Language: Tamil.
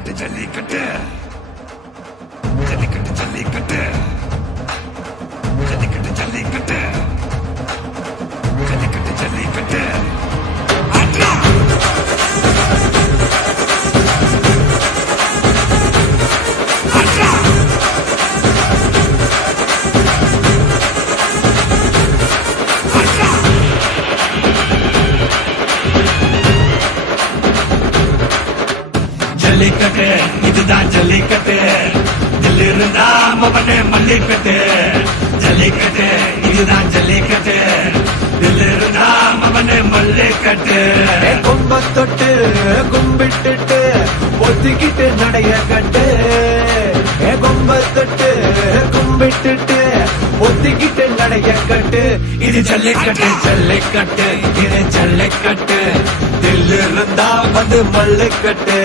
ஜல்லிக்கட்டு ஜல்லிக்கட்டு ஜல்லிக்கட்டு ஜல்லிக்கட்டு ஜல்லிக்கட்டு ஜல்லிக்கட்டு ஜல்லிக்கட்டு ஜல்லிக்கட்டு ஆட்ரா ஆட்ரா ஆட்ரா ஜல்லிக்கட்டு இதுதான் ஜல்லிக்கட்டு தில் இருந்தா மவனே மல்லிக்கட்டு ஜல்லிக்கட்டு இதுதான் ஜல்லிக்கட்டு தில் இருந்தா மவனே மல்லிக்கட்டு கொம்ப தொட்டு கும்பிட்டுட்டு ஒத்திக்கிட்டு நடைய கட்டு கொம்ப தொட்டு கும்பிட்டுட்டு ஒத்திக்கிட்டு நடைய கட்டு இது ஜல்லிக்கட்டு ஜல்லிக்கட்டு இது ஜல்லிக்கட்டு தில் இருந்தா வந்து மல்லிக்கட்டு